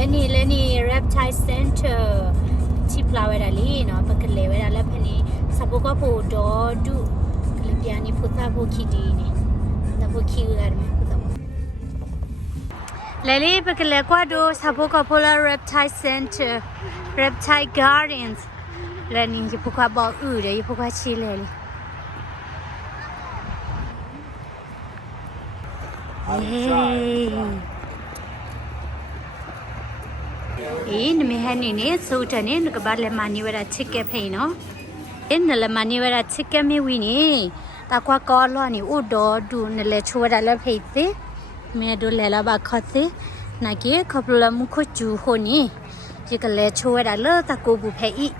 Lenny Reptile Center. Chi flower ali no pakale wera la phani saboka po do du kalipiani phutha bo khiti ni na bo khiu gar me phutha Lele pakale kwa do saboka polar Reptile Center Reptile Gardens learning ki phukha ba u de yi phukha chi lele In me hanine so tane no ka le mani wera chicken pay no in le mani wera chicken me wini ta kwa ko lo ni u do du ne le chwara la phei te me do le la ba khate na ke khapla mu kho chu ho ni ji ka le chwara la ta ko bu phei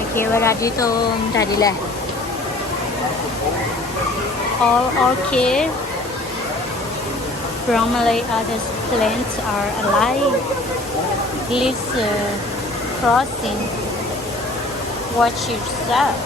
I ake wera di to da di le all okay Normally, other plants are alive. Please crossing. Watch yourself.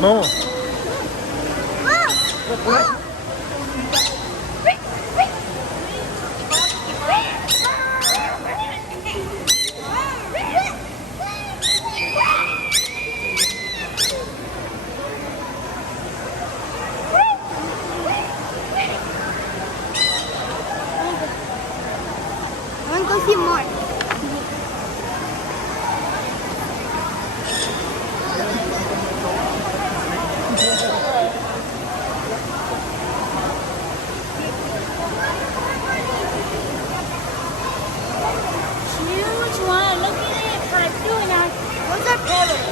No. I want to go see more. Huge one. Look at it. Cartoon. Those are parrots.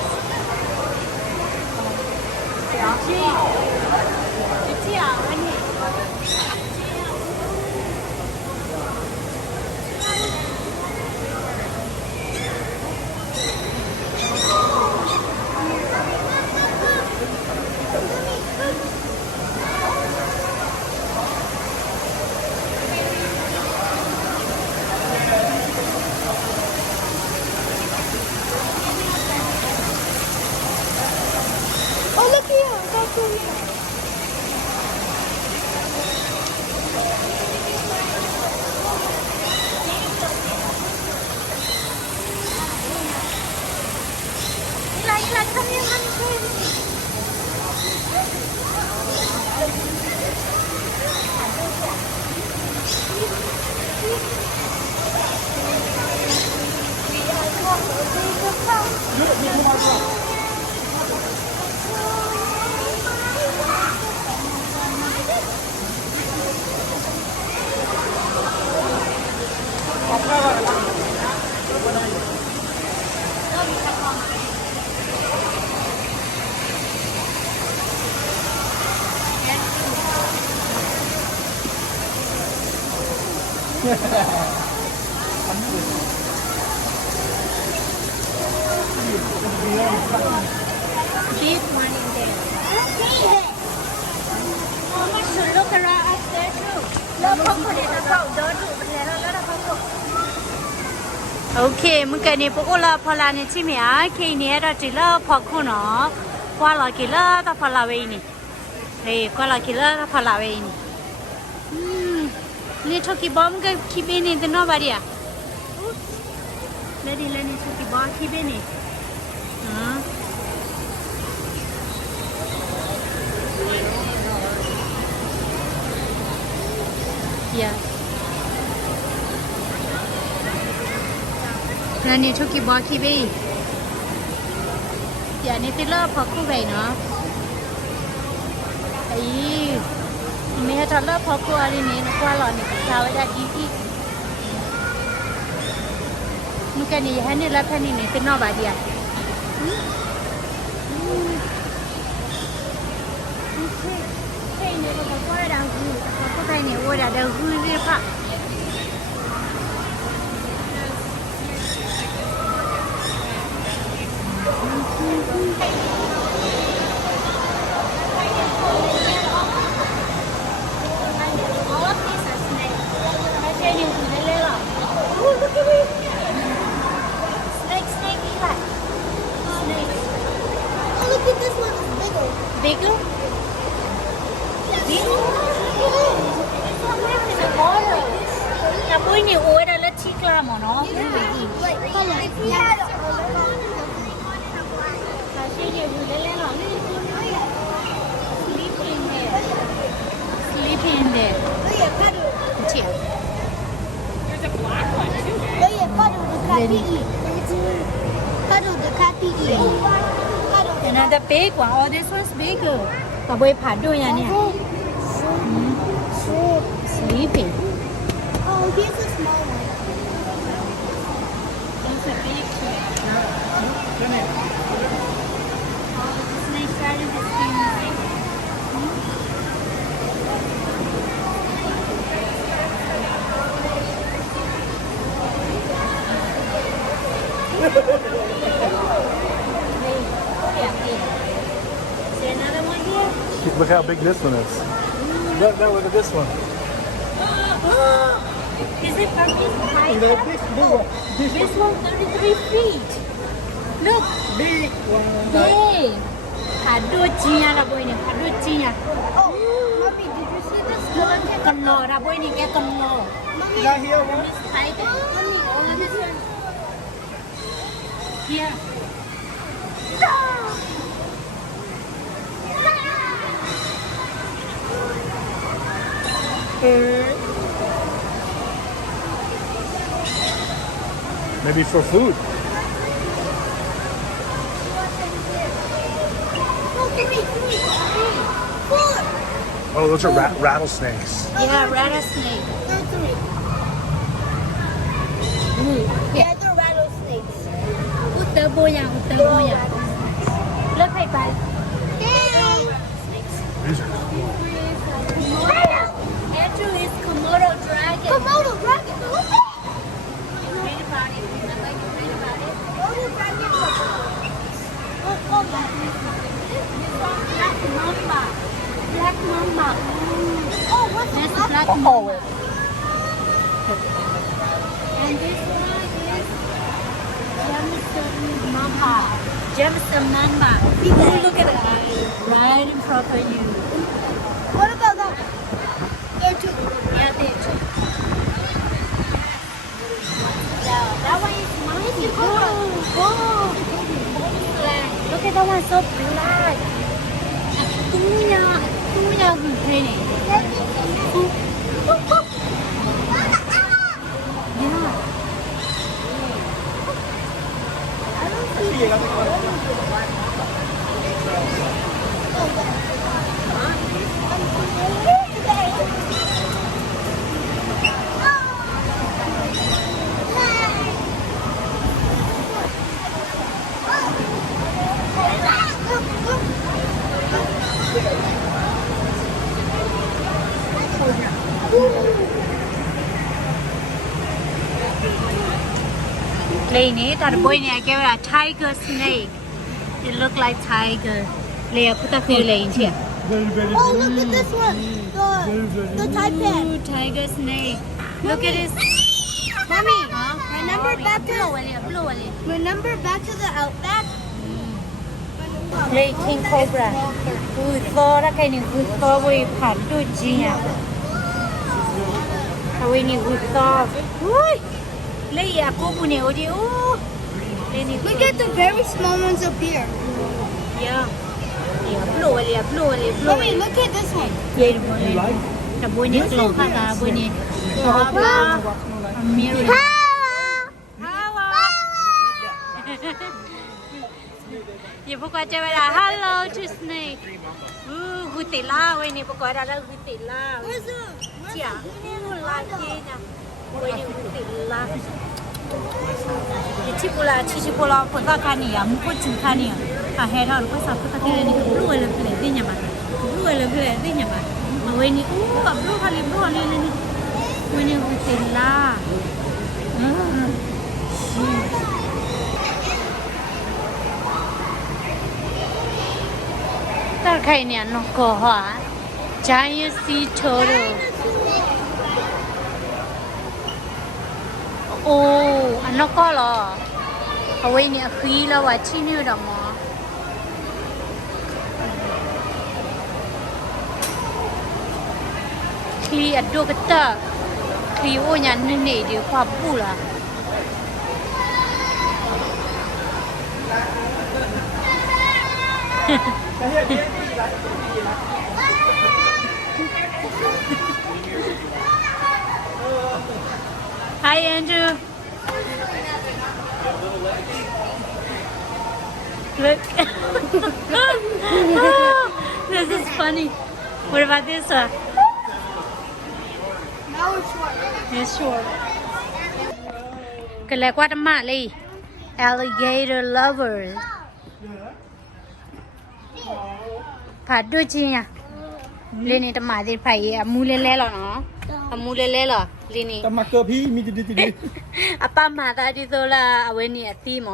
Oh, look here. That's over here. Ila, come here, honey. Big one in there. Mama should look around up there too. Look, Coco, there's a cow. Don't do it. Okay, mungkin pun olah pala ni cimi kini ni ada cila pakuno, kuala kila tak pala ini. Hei, kuala kila tak pala ini. Ni thoki bom ke kibe ni tu no baria. Lagi ni thoki bom kibe ni. Ya. Ni thoki bom kibe. Ya ni tu lah paku bayi no. Ai. Mẹ thật là phô qua đi nè, nó qua lò này sao vậy đi đi. Mình cái này hay này là cái này tên nó bà đi à? Cái này nó qua đào hư, có cái này qua đào hư đi pa. Bigger? Nhà bôi nhiều ôi đây là chi clam mà nó. Sleeping there. Chị. There's a black one too. Cuddle the catty. Another big one. Oh, this one's bigger. Bà bơi phá đôi nhà nè. Sleeping. Oh, here's a small one. That's a big one. Oh, the snakes are in the skin. Look how big this one is. Look at this one. Is it pumpkin pie? That big one. This one 33 feet. Look. Big one. Hey. Phá đôi chia là bôi này, phá đôi chia. Oh, Mommy, did you see this skeleton? Con lò là bôi này cái con lò. Mommy, Not here one. This side. Mommy, oh, this one. Here. Maybe for food. Oh, three, four. Oh, those are rattlesnakes. Yeah, rattlesnake. No, three. Yeah, they're rattlesnakes. Út bôi nhà, út bôi nhà. Look hay bà. Hey. These are Andrew is Komodo dragon. Komodo dragon. What's that? Read about it. Remember you read about it? Komodo dragon. Oh, yeah. Black mamba. Black mamba. Oh, what's That's that? black Oh, mamba. And this one is Jameson mamba. Jameson mamba. Look at the eye right in front of you. What about that? There too. Yeah, there too. That one is mine. Oh, black. Look at that one, so black. Tunya gửi này. Yeah. Lei ni tar boy ni kêu là tiger snake. It look like tiger. Lei aku tak feel lei ni. very, very Oh, look at this one. The Taipan. Ooh, tiger snake. Look at this. Mommy, Huh? remember Remember back to blue remember back to the outback? Lake King Cobra. Ui to ra cái này ui to với phản đôi gì à. Ui này ui to. Ui. Lấy à cô bu này đi u. Look at the very small ones up here. Yeah. Blue. Mommy, look at this one. Vậy rồi. Cái bôi này lột ha ta bôi này. Mirror. Giờ bố coi chơi là hello to snake. Gửi tỷ la vậy nè bố coi ra là gửi tỷ la. Chả la kia nè. Vậy nè gửi tỷ la. Chỉ bố là phụ ta cái này à, muốn có chừng cái này à. Hè đó nó có sao phụ ta cái này cũng luôn là cái gì nhỉ mà. Luôn là cái gì nhỉ mà. Mà vậy nè gặp luôn hay lên nè. Vậy nè gửi tỷ la. Ta khai nè nó có hả giant sea turtle nó có là ở đây nè khí là và chi nhiêu đồng mà khí ở đâu cái ta khí ô nhà nên này thì khoa bù là Hi Andrew. Look. This is funny. What about this one? Now it's short. It's short. Cái này quát mạ đi. Alligator lovers. Phạt đôi chi nha. Lên này tầm mạ thì phải mua lên là nó. Mua lên là lên này. Tầm mạ cơ phi mi đi. Apa mà ta đi tôi là ở bên này tí mà.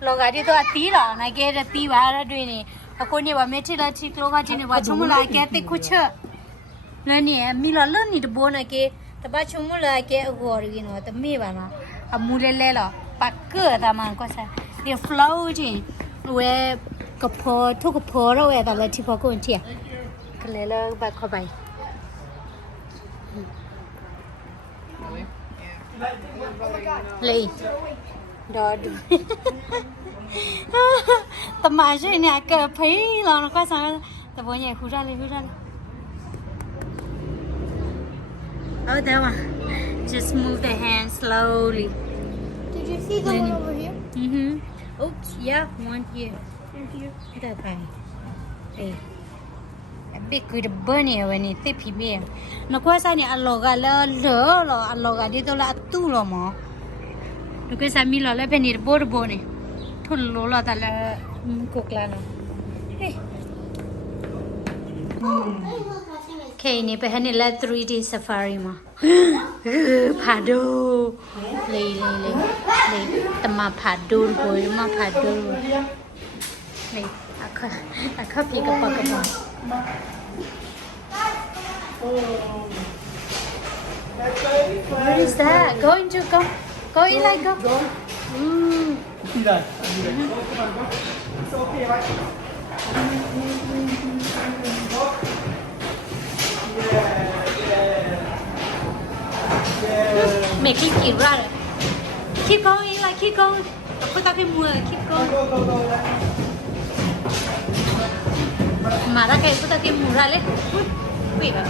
Lo cái đi tôi tí là này cái là tí vào ra đuôi này. Cô này bảo mấy chị là chị lo cái chị này bảo chúng là cái tí kuch. Lên này mi là lớn này được bốn này cái. Ta bảo chúng là cái gọi gì nó ta mi vào nó. Mua lên là. Bắt cửa ta mà có sao. They floating. Where cái phô thu cái phô rồi ta là chỉ phô con chị. Cái này là bắt khó bay. Lì đó tầm mà chơi nè cờ phí là nó có sao tầm bố nhảy hú ra lên oh there one just move the hand slowly. Did you see the one over here? Oops yeah one here there phải đây biết cười được bơ nè vậy nè tiếp phí bia nó qua sao nè ăn lò gà là lỡ lò ăn lò gà đi đâu là tu lò mà nó cái sao mi lò lại bên này bơ nè thôn lò là ta là cuộc là nó cái này bên này là 3D safari mà phá đồ lấy tầm mà phá đồ rồi mà phá đồ này à khắp gì cái bọc What is that? Go into go Eli go. Đi đây. It's okay right? Mẹ keep ra rồi. Keep going Eli keep going. Put up cái mùa keep going. Mà ra cái put up cái mùa ra lên. Quỷ vào.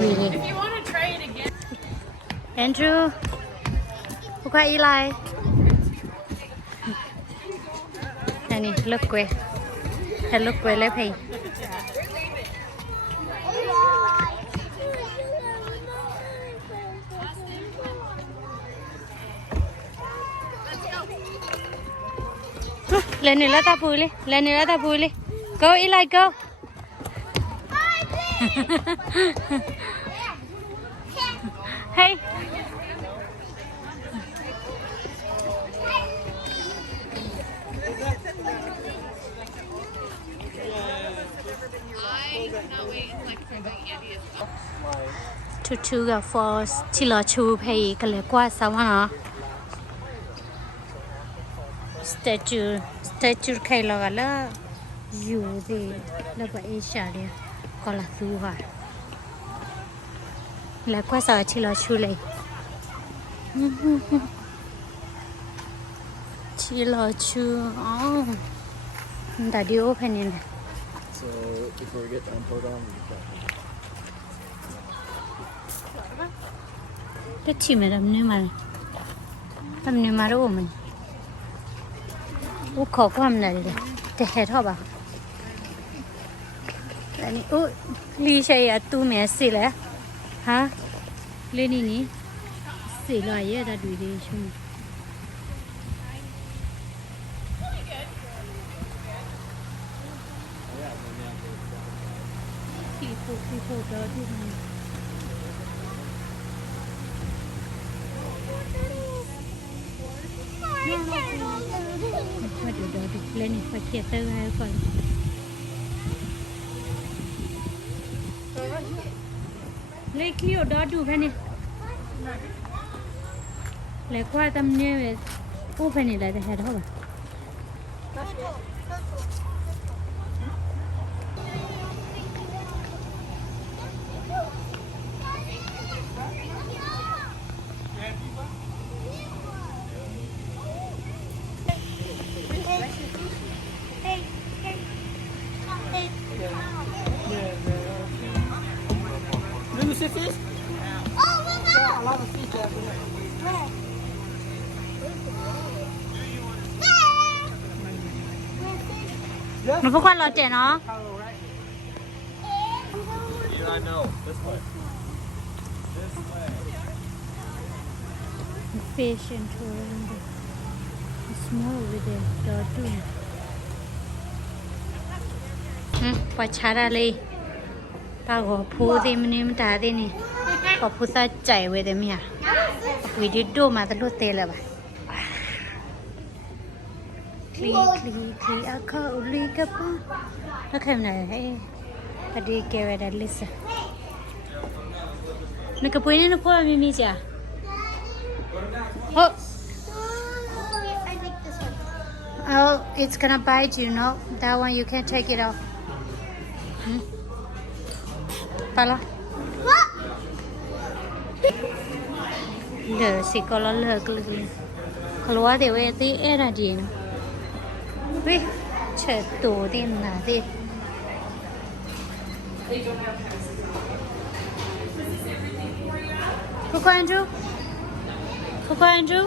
Really? If you want to try it again. Andrew, look at Eli. Nani, look where. Look where left hey. Lên này là ta bùi đi. Go Eli go. Hey. Tutuga Falls ချီလာချူဖေးကလေးကွာဆောင်းနော် statue ခိုင်လာကလာယူသေးလဘအေးရှာတယ်ကလာသူဟာလာကွာဆောချီလာချူလေချီလာချူအော်ဒါဒီ open နေ So before we get done, hold on. တက်ချီမယ်တော့နေမှာတမနေမှာတော့မင်းဦးခေါ်ကွမ်းနေတယ်တဲ့ဟဲ့တော့ပါအဲ့ဒီဦးလီရှေရတူးမယ်စီလဲဟာလေးနီနီစီလာရဲ့တတူလေးရှုံးpeopleတော့ဒီWhat do you do? Plenty for theater hay phần. Lấy kiểu đó đủ phải nè. Lấy qua tâm nè về. Ô phải nè lại để hết đó bà. Do you see fish? Oh, look Yeah, a lot of fish there. Where? Yes. Nó có qua lò trẻ nó. Hello, right? Yeah, I know. This way. This way. Fish and tourism. Small with the dog too. Quả chả ra đi. Tao có phô thì mình ta đi nè. Có phô sa chạy về đấy mía. Vì đi đô mà tao lút tê là bà. Cli à khâu li cấp. Nó khem này hay. Ta đi kêu về đây lisa. Nó cái bụi này nó phô mi mi chả. Oh. I like this one. Oh, it's gonna bite you, no? That one you can't take it off. Pala. What? Lỡ xí có lo lỡ cái gì. Kalau ada we ti era dia. Wih, cetu tin na ti. Coco Andrew. Coco Andrew.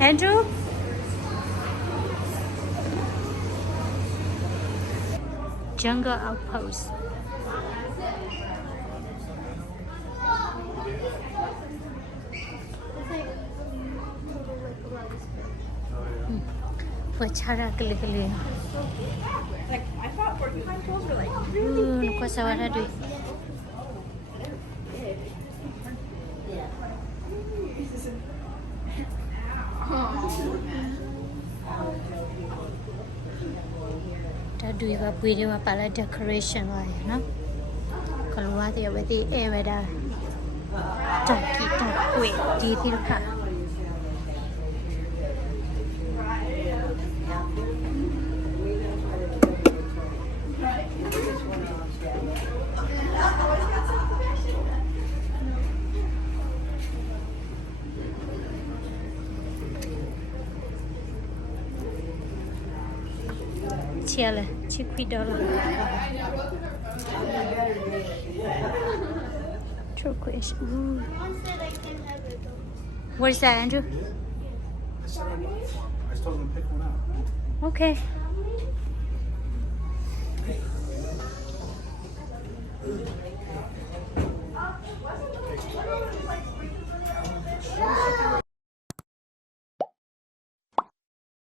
Andrew. Jungle outpost. Wachara kali. Like, I thought porcupine quills were like really Nó có sao ra đi. Ta đuôi và bùi đi mà bà là decoration lại nó. Còn qua thì ở bên tí e về đây. Trọc kỹ trọc quệ đi thì được hả? Chia là chiếc $2. Turquoise. Ooh. Mom said I can have it though. What is that, Andrew? I just told them to pick one out. Okay.